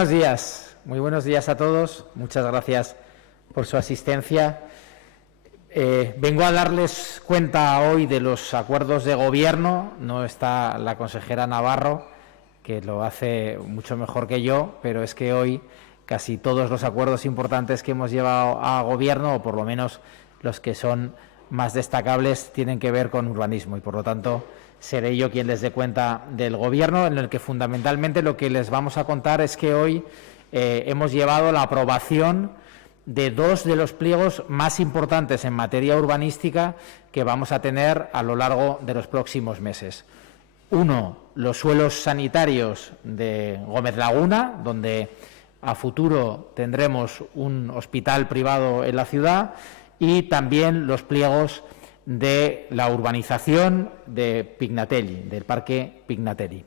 Buenos días, muy buenos días a todos. Muchas gracias por su asistencia. Vengo a darles cuenta hoy de los acuerdos de gobierno. No está la consejera Navarro, que lo hace mucho mejor que yo, pero es que hoy casi todos los acuerdos importantes que hemos llevado a gobierno, o por lo menos los que son más destacables, tienen que ver con urbanismo y, por lo tanto, seré yo quien les dé cuenta del gobierno, en el que fundamentalmente lo que les vamos a contar es que hoy hemos llevado la aprobación de dos de los pliegos más importantes en materia urbanística que vamos a tener a lo largo de los próximos meses. Uno, los suelos sanitarios de Gómez Laguna, donde a futuro tendremos un hospital privado en la ciudad, y también los pliegos de la urbanización de Pignatelli, del Parque Pignatelli.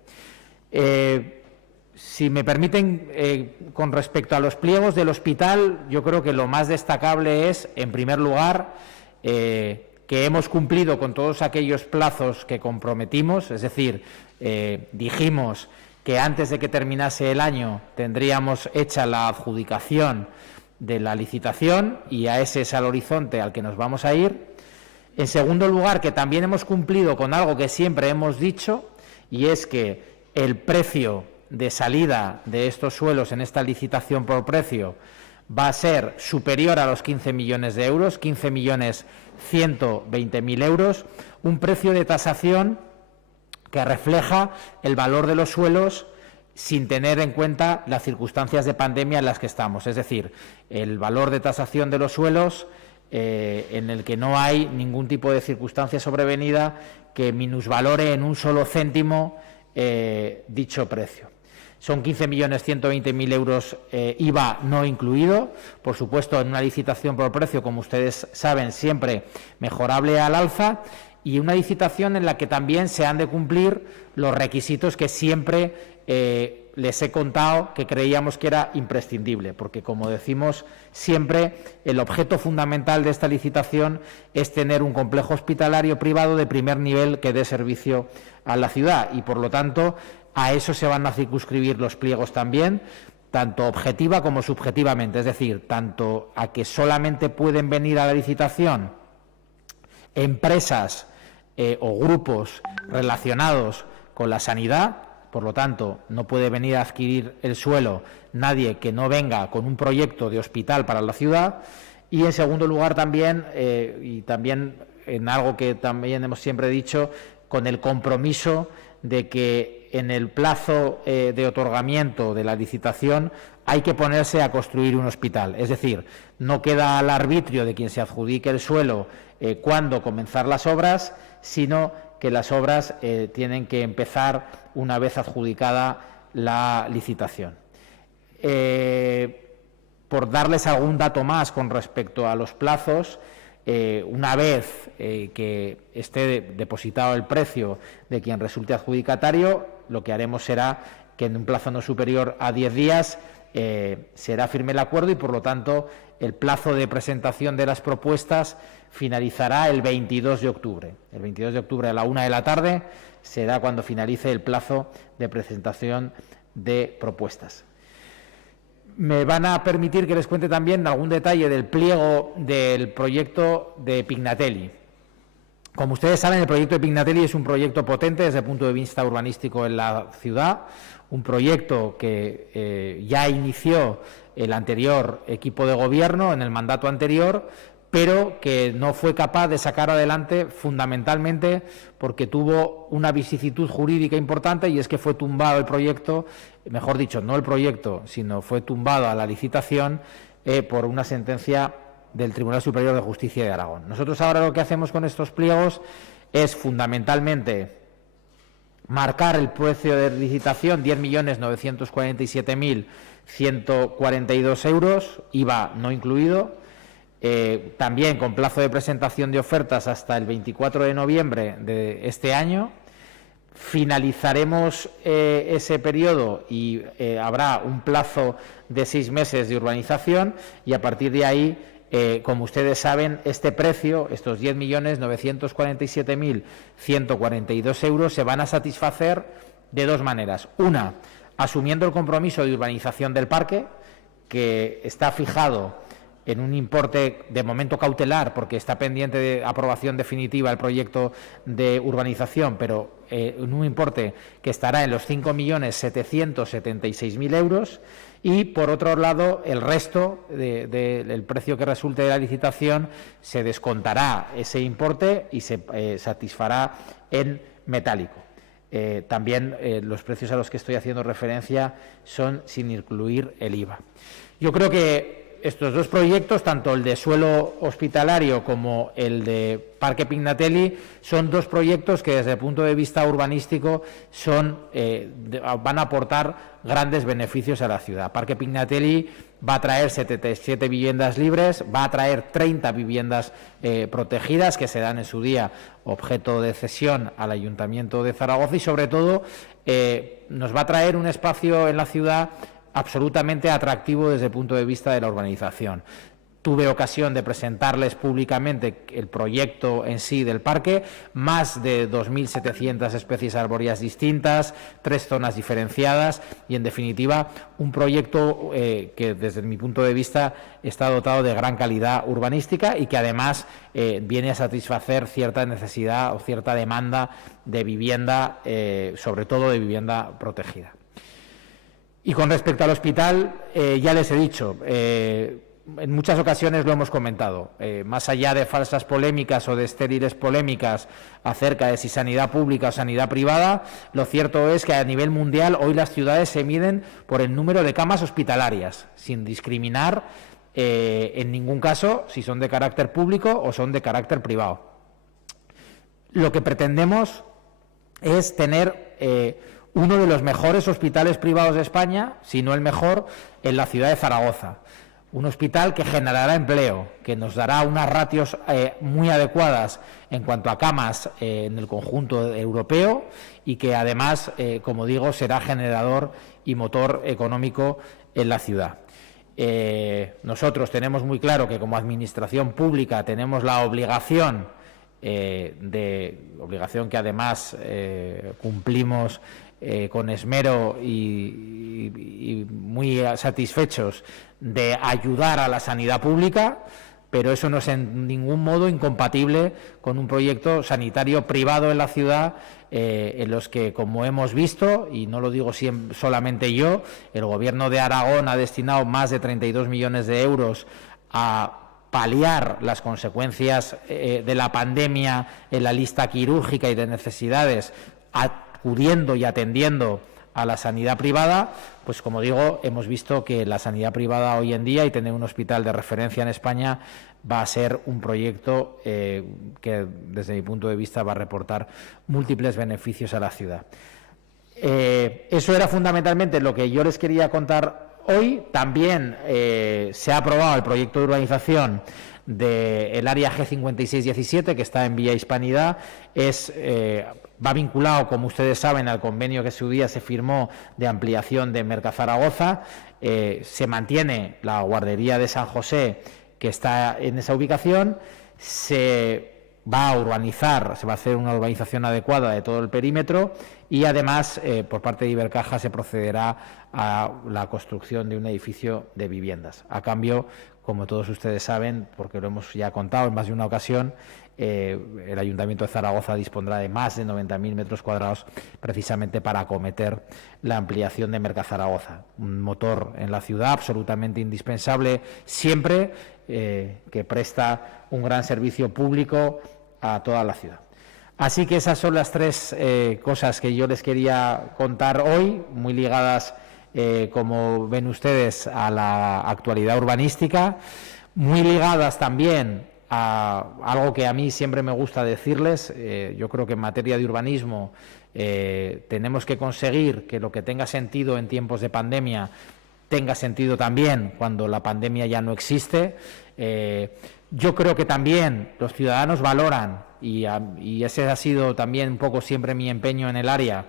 Si me permiten, con respecto a los pliegos del hospital, yo creo que lo más destacable es, en primer lugar, que hemos cumplido con todos aquellos plazos que comprometimos, es decir, dijimos que antes de que terminase el año tendríamos hecha la adjudicación de la licitación, y a ese es el horizonte al que nos vamos a ir. En segundo lugar, que también hemos cumplido con algo que siempre hemos dicho, y es que el precio de salida de estos suelos en esta licitación por precio va a ser superior a los 15 millones de euros, 15.120.000 euros, un precio de tasación que refleja el valor de los suelos sin tener en cuenta las circunstancias de pandemia en las que estamos. Es decir, el valor de tasación de los suelos en el que no hay ningún tipo de circunstancia sobrevenida que minusvalore en un solo céntimo dicho precio. Son 15.120.000 euros IVA no incluido. Por supuesto, en una licitación por precio, como ustedes saben, siempre mejorable al alza, y una licitación en la que también se han de cumplir los requisitos que siempre les he contado que creíamos que era imprescindible, porque, como decimos siempre, el objeto fundamental de esta licitación es tener un complejo hospitalario privado de primer nivel que dé servicio a la ciudad, y por lo tanto a eso se van a circunscribir los pliegos también, tanto objetiva como subjetivamente, es decir, tanto a que solamente pueden venir a la licitación empresas o grupos relacionados con la sanidad. Por lo tanto, no puede venir a adquirir el suelo nadie que no venga con un proyecto de hospital para la ciudad. Y, en segundo lugar, también, y también en algo que también hemos siempre dicho, con el compromiso de que en el plazo de otorgamiento de la licitación hay que ponerse a construir un hospital. Es decir, no queda al arbitrio de quien se adjudique el suelo cuándo comenzar las obras, sino que las obras tienen que empezar una vez adjudicada la licitación. Por darles algún dato más con respecto a los plazos, una vez que esté depositado el precio de quien resulte adjudicatario, lo que haremos será que en un plazo no superior a 10 días será firme el acuerdo, y, por lo tanto, el plazo de presentación de las propuestas finalizará el 22 de octubre. El 22 de octubre a la 1 de la tarde será cuando finalice el plazo de presentación de propuestas. Me van a permitir que les cuente también algún detalle del pliego del proyecto de Pignatelli. Como ustedes saben, el proyecto de Pignatelli es un proyecto potente desde el punto de vista urbanístico en la ciudad, un proyecto que ya inició el anterior equipo de gobierno en el mandato anterior, pero que no fue capaz de sacar adelante, fundamentalmente porque tuvo una vicisitud jurídica importante, y es que fue tumbado el proyecto, mejor dicho, no el proyecto, sino fue tumbado a la licitación por una sentencia del Tribunal Superior de Justicia de Aragón. Nosotros ahora lo que hacemos con estos pliegos es fundamentalmente marcar el precio de licitación 10.947.142 euros, IVA no incluido, también con plazo de presentación de ofertas hasta el 24 de noviembre de este año. Finalizaremos ese periodo y habrá un plazo de 6 meses de urbanización, y a partir de ahí, como ustedes saben, este precio, estos 10.947.142 euros, se van a satisfacer de dos maneras. Una, asumiendo el compromiso de urbanización del parque, que está fijado en un importe de momento cautelar, porque está pendiente de aprobación definitiva el proyecto de urbanización, pero en un importe que estará en los 5.776.000 euros, y por otro lado el resto del precio que resulte de la licitación se descontará ese importe y se satisfará en metálico. También los precios a los que estoy haciendo referencia son sin incluir el IVA. Yo creo que estos dos proyectos, tanto el de suelo hospitalario como el de Parque Pignatelli, son dos proyectos que desde el punto de vista urbanístico van a aportar grandes beneficios a la ciudad. Parque Pignatelli va a traer 77 viviendas libres, va a traer 30 viviendas protegidas que serán en su día objeto de cesión al Ayuntamiento de Zaragoza, y sobre todo nos va a traer un espacio en la ciudad absolutamente atractivo desde el punto de vista de la urbanización. Tuve ocasión de presentarles públicamente el proyecto en sí del parque, más de 2.700 especies arbóreas distintas, 3 zonas diferenciadas y, en definitiva, un proyecto que, desde mi punto de vista, está dotado de gran calidad urbanística y que, además, viene a satisfacer cierta necesidad o cierta demanda de vivienda, sobre todo de vivienda protegida. Y con respecto al hospital, ya les he dicho, en muchas ocasiones lo hemos comentado, más allá de falsas polémicas o de estériles polémicas acerca de si sanidad pública o sanidad privada, lo cierto es que a nivel mundial hoy las ciudades se miden por el número de camas hospitalarias, sin discriminar en ningún caso si son de carácter público o son de carácter privado. Lo que pretendemos es tener uno de los mejores hospitales privados de España, si no el mejor, en la ciudad de Zaragoza. Un hospital que generará empleo, que nos dará unas ratios muy adecuadas en cuanto a camas en el conjunto europeo, y que además, como digo, será generador y motor económico en la ciudad. Nosotros tenemos muy claro que como administración pública tenemos la obligación que además cumplimos con esmero y muy satisfechos, de ayudar a la sanidad pública, pero eso no es en ningún modo incompatible con un proyecto sanitario privado en la ciudad, en los que, como hemos visto, y no lo digo solamente yo, el Gobierno de Aragón ha destinado más de 32 millones de euros a paliar las consecuencias de la pandemia en la lista quirúrgica y de necesidades, acudiendo y atendiendo a la sanidad privada. Pues, como digo, hemos visto que la sanidad privada hoy en día, y tener un hospital de referencia en España, va a ser un proyecto que, desde mi punto de vista, va a reportar múltiples beneficios a la ciudad. Eso era fundamentalmente lo que yo les quería contar hoy. También se ha aprobado el proyecto de urbanización del área G5617, que está en Villa Hispanidad. Va vinculado, como ustedes saben, al convenio que en su día se firmó de ampliación de Mercazaragoza. Se mantiene la guardería de San José, que está en esa ubicación. Se va a urbanizar, se va a hacer una urbanización adecuada de todo el perímetro, y además por parte de Ibercaja se procederá a la construcción de un edificio de viviendas. A cambio, como todos ustedes saben, porque lo hemos ya contado en más de una ocasión, el Ayuntamiento de Zaragoza dispondrá de más de 90.000 metros cuadrados precisamente para acometer la ampliación de Mercazaragoza, un motor en la ciudad absolutamente indispensable siempre, que presta un gran servicio público a toda la ciudad. Así que esas son las tres cosas que yo les quería contar hoy, muy ligadas, como ven ustedes, a la actualidad urbanística, muy ligadas también a algo que a mí siempre me gusta decirles. Yo creo que en materia de urbanismo tenemos que conseguir que lo que tenga sentido en tiempos de pandemia tenga sentido también cuando la pandemia ya no existe. Yo creo que también los ciudadanos valoran, y ese ha sido también un poco siempre mi empeño en el área,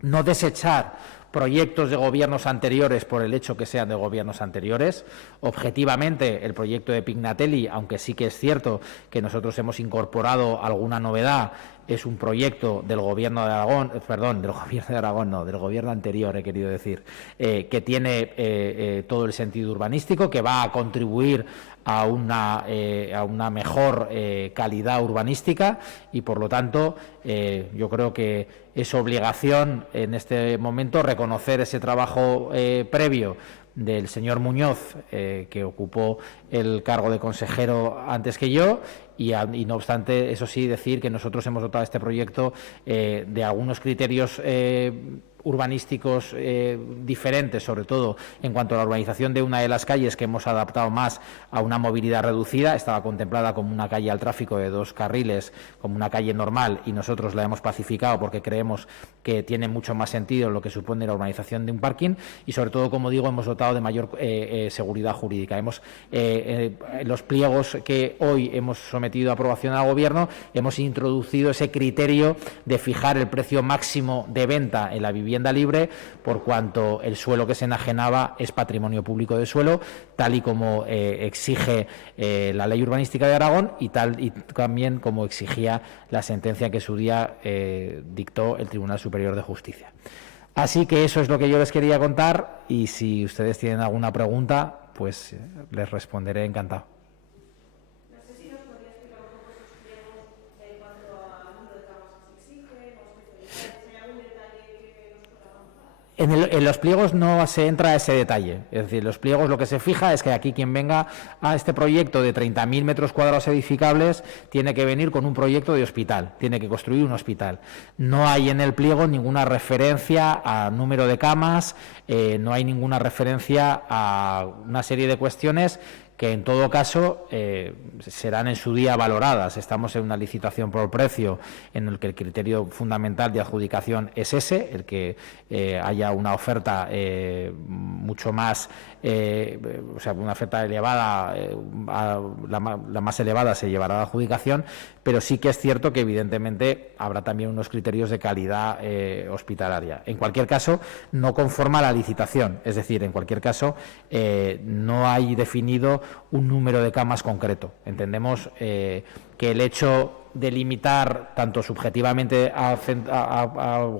no desechar proyectos de gobiernos anteriores por el hecho que sean de gobiernos anteriores. Objetivamente, el proyecto de Pignatelli, aunque sí que es cierto que nosotros hemos incorporado alguna novedad, es un proyecto del gobierno de Aragón, del gobierno anterior, he querido decir, que tiene todo el sentido urbanístico, que va a contribuir a una mejor calidad urbanística y, por lo tanto, yo creo que es obligación en este momento reconocer ese trabajo previo del señor Muñoz, que ocupó el cargo de consejero antes que yo, y no obstante, eso sí, decir que nosotros hemos dotado este proyecto de algunos criterios urbanísticos diferentes, sobre todo en cuanto a la urbanización de una de las calles, que hemos adaptado más a una movilidad reducida. Estaba contemplada como una calle al tráfico de 2 carriles, como una calle normal, y nosotros la hemos pacificado porque creemos que tiene mucho más sentido lo que supone la urbanización de un parking, y sobre todo, como digo, hemos dotado de mayor seguridad jurídica. En los pliegos que hoy hemos sometido a aprobación al Gobierno, hemos introducido ese criterio de fijar el precio máximo de venta en la vivienda libre, por cuanto el suelo que se enajenaba es patrimonio público de suelo, tal y como exige la ley urbanística de Aragón, y también como exigía la sentencia que en su día dictó el Tribunal Superior de Justicia. Así que eso es lo que yo les quería contar, y si ustedes tienen alguna pregunta, pues les responderé encantado. En los pliegos no se entra a ese detalle. Es decir, los pliegos lo que se fija es que aquí quien venga a este proyecto de 30.000 metros cuadrados edificables tiene que venir con un proyecto de hospital, tiene que construir un hospital. No hay en el pliego ninguna referencia a número de camas, no hay ninguna referencia a una serie de cuestiones que en todo caso serán en su día valoradas. Estamos en una licitación por precio en el que el criterio fundamental de adjudicación es ese, el que haya una oferta mucho más, o sea, una oferta elevada, la más elevada se llevará a la adjudicación, pero sí que es cierto que evidentemente habrá también unos criterios de calidad hospitalaria. En cualquier caso, no conforma la licitación, es decir, en cualquier caso no hay definido un número de camas concreto. Entendemos que el hecho de limitar tanto subjetivamente a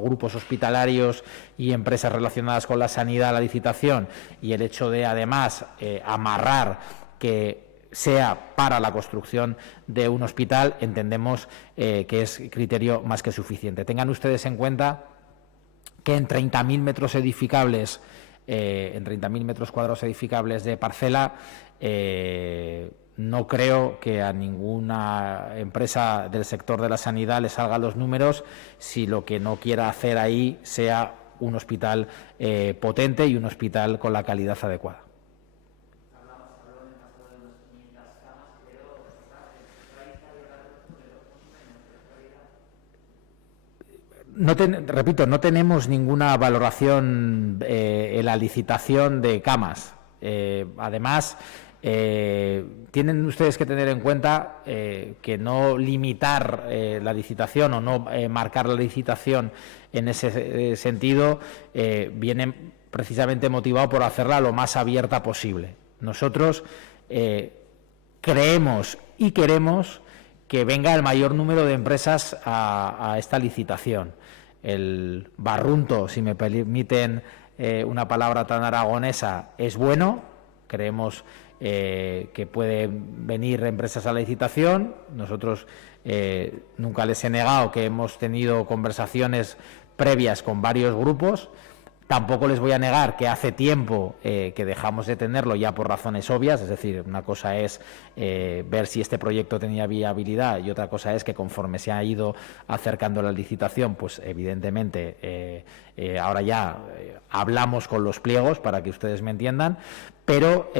grupos hospitalarios y empresas relacionadas con la sanidad la licitación, y el hecho de además amarrar que sea para la construcción de un hospital, entendemos que es criterio más que suficiente. Tengan ustedes en cuenta que en 30.000 metros edificables, en 30.000 metros cuadrados edificables de parcela, no creo que a ninguna empresa del sector de la sanidad le salgan los números si lo que no quiera hacer ahí sea un hospital potente y un hospital con la calidad adecuada. Repito, no tenemos ninguna valoración en la licitación de camas. Además, tienen ustedes que tener en cuenta que no limitar la licitación o no marcar la licitación en ese sentido viene precisamente motivado por hacerla lo más abierta posible. Nosotros creemos y queremos que venga el mayor número de empresas a esta licitación. El barrunto, si me permiten una palabra tan aragonesa, es bueno. Creemos que pueden venir empresas a la licitación. Nosotros nunca les he negado que hemos tenido conversaciones previas con varios grupos. Tampoco les voy a negar que hace tiempo que dejamos de tenerlo ya por razones obvias, es decir, una cosa es ver si este proyecto tenía viabilidad y otra cosa es que conforme se ha ido acercando la licitación, pues evidentemente ahora ya hablamos con los pliegos para que ustedes me entiendan, pero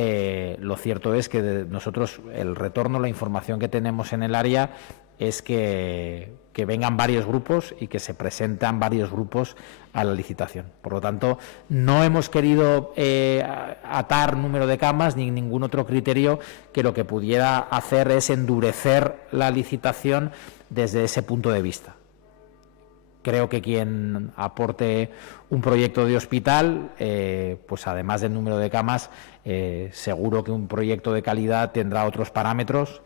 lo cierto es que nosotros el retorno, la información que tenemos en el área es que vengan varios grupos y que se presentan varios grupos a la licitación. Por lo tanto, no hemos querido atar número de camas ni ningún otro criterio que lo que pudiera hacer es endurecer la licitación desde ese punto de vista. creo que quien aporte un proyecto de hospital, pues además del número de camas, seguro que un proyecto de calidad tendrá otros parámetros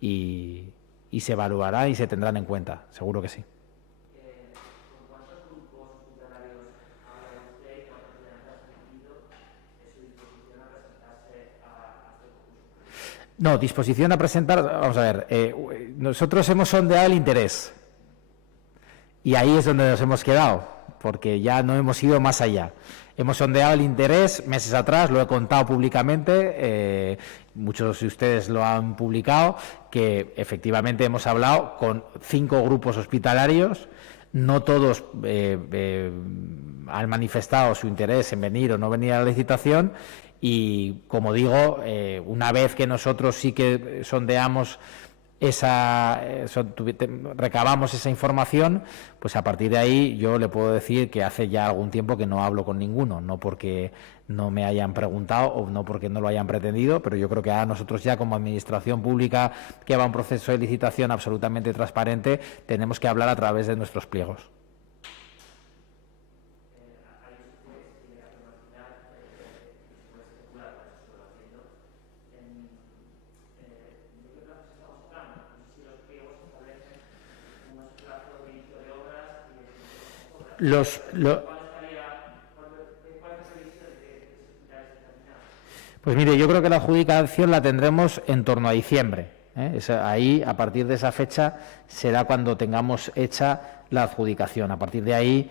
y se evaluará y se tendrán en cuenta, seguro que sí. ¿Con cuántos grupos hospitalarios habla usted y cuántos le han transmitido su disposición a presentarse a este concurso? No, disposición a presentar, vamos a ver, nosotros hemos sondeado el interés y ahí es donde nos hemos quedado, porque ya no hemos ido más allá. Hemos sondeado el interés meses atrás, lo he contado públicamente, muchos de ustedes lo han publicado, que efectivamente hemos hablado con 5 grupos hospitalarios, no todos han manifestado su interés en venir o no venir a la licitación y, como digo, una vez que nosotros sí que sondeamos recabamos esa información, pues a partir de ahí yo le puedo decir que hace ya algún tiempo que no hablo con ninguno, no porque no me hayan preguntado o no porque no lo hayan pretendido, pero yo creo que ahora nosotros ya como administración pública que va a un proceso de licitación absolutamente transparente, tenemos que hablar a través de nuestros pliegos. Pues mire, yo creo que la adjudicación la tendremos en torno a diciembre. Ahí, a partir de esa fecha, será cuando tengamos hecha la adjudicación. A partir de ahí,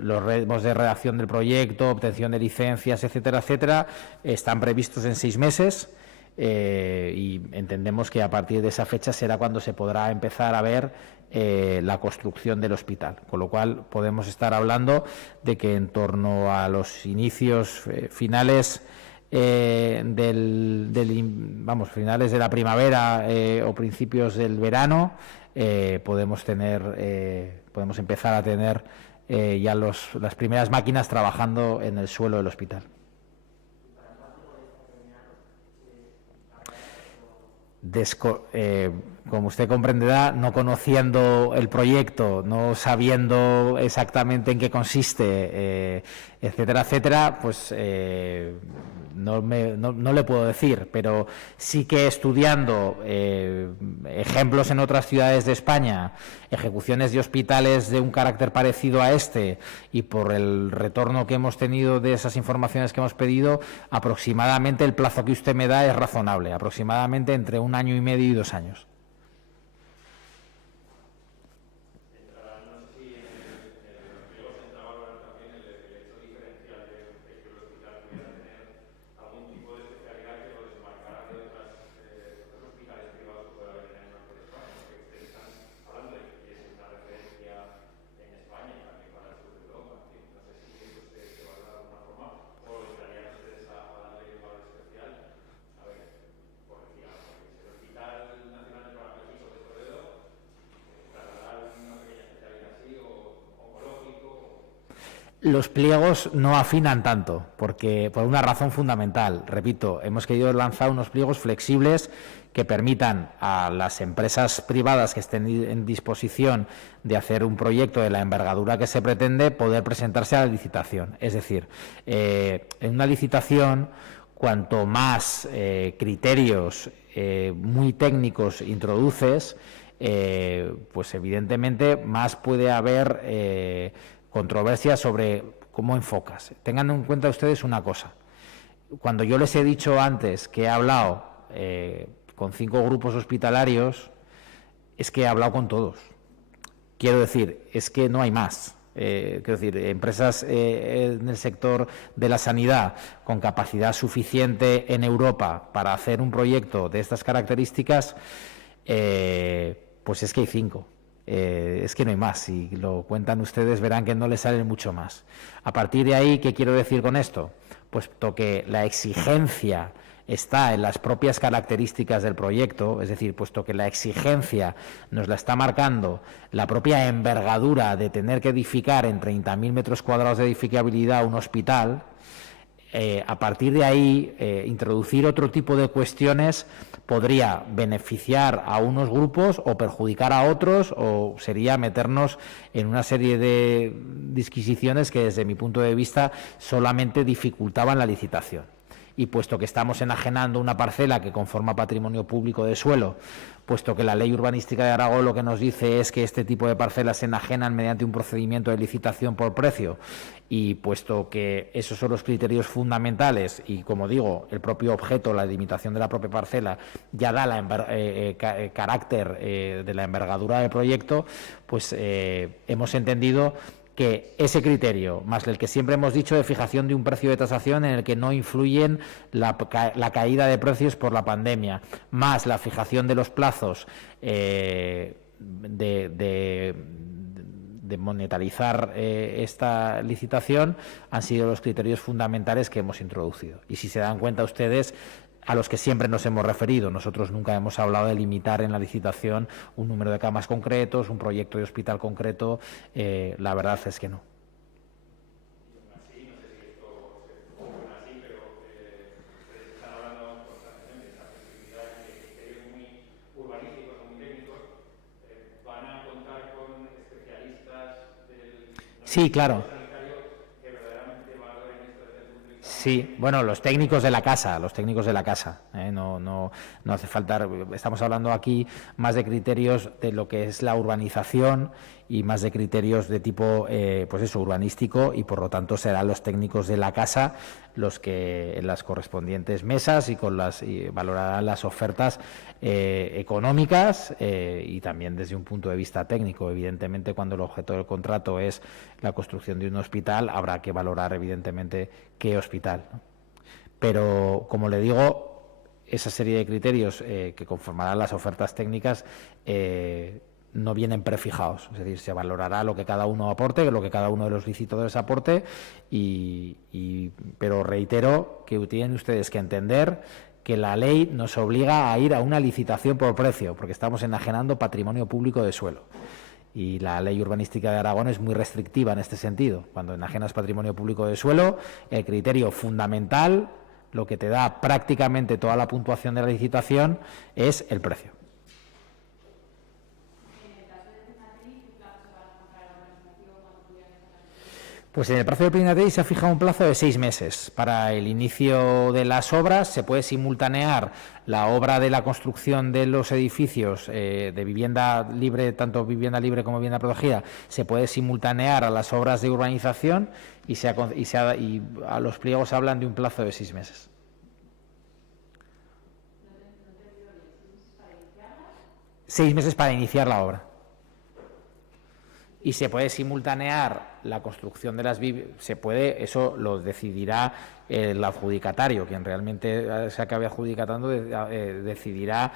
los ritmos de redacción del proyecto, obtención de licencias, etcétera, etcétera, están previstos en 6 meses. Y entendemos que a partir de esa fecha será cuando se podrá empezar a ver la construcción del hospital, con lo cual podemos estar hablando de que en torno a los inicios finales finales de la primavera o principios del verano podemos empezar a tener ya las primeras máquinas trabajando en el suelo del hospital. Como usted comprenderá, no conociendo el proyecto, no sabiendo exactamente en qué consiste, etcétera, etcétera, pues no le puedo decir, pero sí que estudiando ejemplos en otras ciudades de España, ejecuciones de hospitales de un carácter parecido a este, y por el retorno que hemos tenido de esas informaciones que hemos pedido, aproximadamente el plazo que usted me da es razonable, aproximadamente entre 1 año y medio y 2 años. Los pliegos no afinan tanto, porque por una razón fundamental, repito, hemos querido lanzar unos pliegos flexibles que permitan a las empresas privadas que estén en disposición de hacer un proyecto de la envergadura que se pretende, poder presentarse a la licitación. Es decir, en una licitación, cuanto más criterios muy técnicos introduces, pues evidentemente más puede haber controversia sobre cómo enfocas. Tengan en cuenta ustedes una cosa. Cuando yo les he dicho antes que he hablado con 5 grupos hospitalarios, es que he hablado con todos. Quiero decir, es que no hay más. Quiero decir, empresas en el sector de la sanidad con capacidad suficiente en Europa para hacer un proyecto de estas características, pues es que hay 5. Es que no hay más, si lo cuentan ustedes verán que no les sale mucho más. A partir de ahí, ¿qué quiero decir con esto? Puesto que la exigencia está en las propias características del proyecto, es decir, puesto que la exigencia nos la está marcando la propia envergadura de tener que edificar en 30.000 metros cuadrados de edificabilidad un hospital, a partir de ahí, introducir otro tipo de cuestiones podría beneficiar a unos grupos o perjudicar a otros, o sería meternos en una serie de disquisiciones que, desde mi punto de vista, solamente dificultaban la licitación. Y puesto que estamos enajenando una parcela que conforma patrimonio público de suelo, puesto que la ley urbanística de Aragón lo que nos dice es que este tipo de parcelas se enajenan mediante un procedimiento de licitación por precio, y puesto que esos son los criterios fundamentales y, como digo, el propio objeto, la delimitación de la propia parcela, ya da carácter de la envergadura del proyecto, pues hemos entendido que ese criterio, más el que siempre hemos dicho de fijación de un precio de tasación en el que no influyen la caída de precios por la pandemia, más la fijación de los plazos de monetarizar esta licitación, han sido los criterios fundamentales que hemos introducido. Y si se dan cuenta ustedes, a los que siempre nos hemos referido, nosotros nunca hemos hablado de limitar en la licitación un número de camas concretos, un proyecto de hospital concreto, la verdad es que no. Sí, claro. Sí, bueno, los técnicos de la casa, no hace falta, estamos hablando aquí más de criterios de lo que es la urbanización y más de criterios de tipo, pues eso, urbanístico, y por lo tanto serán los técnicos de la casa los que en las correspondientes mesas y valorarán las ofertas económicas y también desde un punto de vista técnico. Evidentemente, cuando el objeto del contrato es la construcción de un hospital, habrá que valorar evidentemente qué hospital, ¿no? Pero, como le digo, esa serie de criterios que conformarán las ofertas técnicas no vienen prefijados, es decir, se valorará lo que cada uno aporte, lo que cada uno de los licitadores aporte, pero reitero que tienen ustedes que entender que la ley nos obliga a ir a una licitación por precio, porque estamos enajenando patrimonio público de suelo. Y la ley urbanística de Aragón es muy restrictiva en este sentido. Cuando enajenas patrimonio público de suelo, el criterio fundamental, lo que te da prácticamente toda la puntuación de la licitación, es el precio. Pues en el plazo del Plinatei se ha fijado un plazo de 6 meses para el inicio de las obras. Se puede simultanear la obra de la construcción de los edificios de vivienda libre, tanto vivienda libre como vivienda protegida, se puede simultanear a las obras de urbanización, y a los pliegos hablan de un plazo de 6 meses. ¿6 meses para iniciar la obra? Y se puede simultanear la construcción de las viviendas, eso lo decidirá el adjudicatario, quien realmente se acabe adjudicatando, decidirá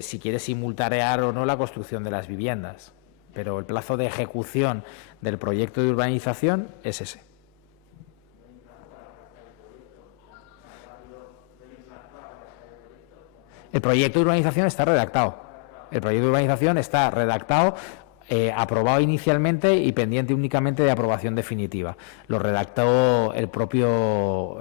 si quiere simultanear o no la construcción de las viviendas. Pero el plazo de ejecución del proyecto de urbanización es ese. El proyecto de urbanización está redactado. Aprobado inicialmente y pendiente únicamente de aprobación definitiva. Lo redactó el propio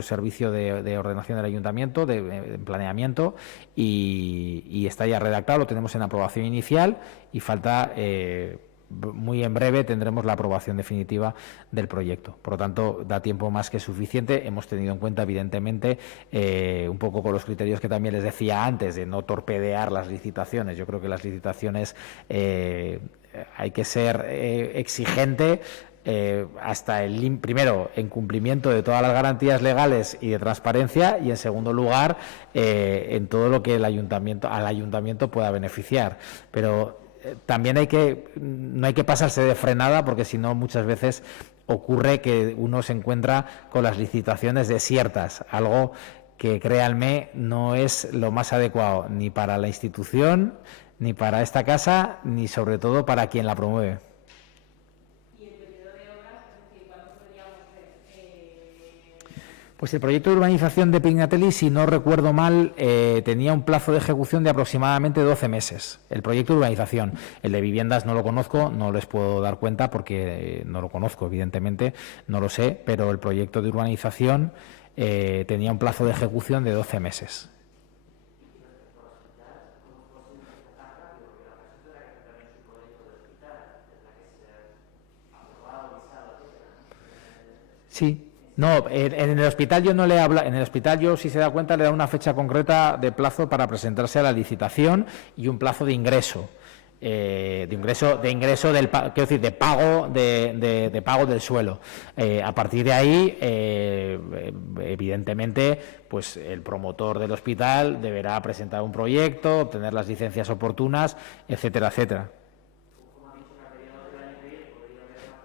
servicio de ordenación del ayuntamiento, de planeamiento, y está ya redactado, lo tenemos en aprobación inicial, y falta muy en breve tendremos la aprobación definitiva del proyecto. Por lo tanto, da tiempo más que suficiente. Hemos tenido en cuenta, evidentemente, un poco con los criterios que también les decía antes, de no torpedear las licitaciones. Yo creo que las licitaciones hay que ser exigente hasta primero, en cumplimiento de todas las garantías legales y de transparencia, y en segundo lugar, en todo lo que al ayuntamiento pueda beneficiar. Pero también no hay que pasarse de frenada, porque si no, muchas veces ocurre que uno se encuentra con las licitaciones desiertas, algo que, créanme, no es lo más adecuado ni para la institución, ni para esta casa, ni sobre todo para quien la promueve. Pues el proyecto de urbanización de Pignatelli, si no recuerdo mal, tenía un plazo de ejecución de aproximadamente 12 meses. El proyecto de urbanización. El de viviendas no lo conozco, no les puedo dar cuenta porque no lo conozco, evidentemente, no lo sé, pero el proyecto de urbanización tenía un plazo de ejecución de 12 meses. Sí. No, en el hospital yo no le habla, en el hospital yo, si se da cuenta, le da una fecha concreta de plazo para presentarse a la licitación y un plazo de ingreso. De ingreso quiero decir, de pago de pago del suelo. A partir de ahí, evidentemente, pues el promotor del hospital deberá presentar un proyecto, obtener las licencias oportunas, etcétera, etcétera.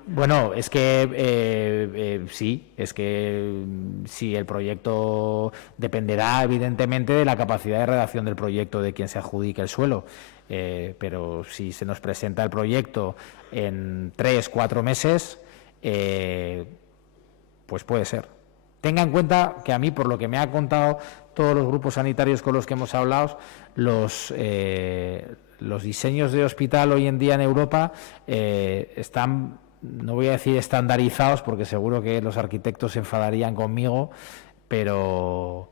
Bueno, es que sí, es que sí, el proyecto dependerá evidentemente de la capacidad de redacción del proyecto de quien se adjudique el suelo, pero si se nos presenta el proyecto en 3-4 meses, pues puede ser. Tenga en cuenta que a mí, por lo que me ha contado todos los grupos sanitarios con los que hemos hablado, los diseños de hospital hoy en día en Europa están, no voy a decir estandarizados, porque seguro que los arquitectos se enfadarían conmigo, pero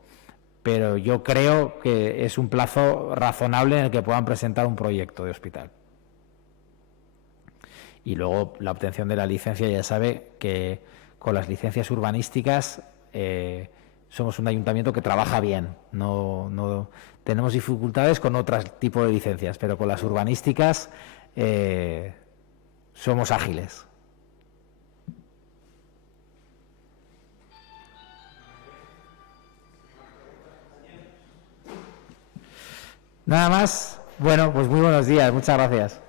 yo creo que es un plazo razonable en el que puedan presentar un proyecto de hospital. Y luego la obtención de la licencia, ya sabe que con las licencias urbanísticas somos un ayuntamiento que trabaja bien, no tenemos dificultades con otro tipo de licencias, pero con las urbanísticas somos ágiles. Nada más. Bueno, pues muy buenos días. Muchas gracias.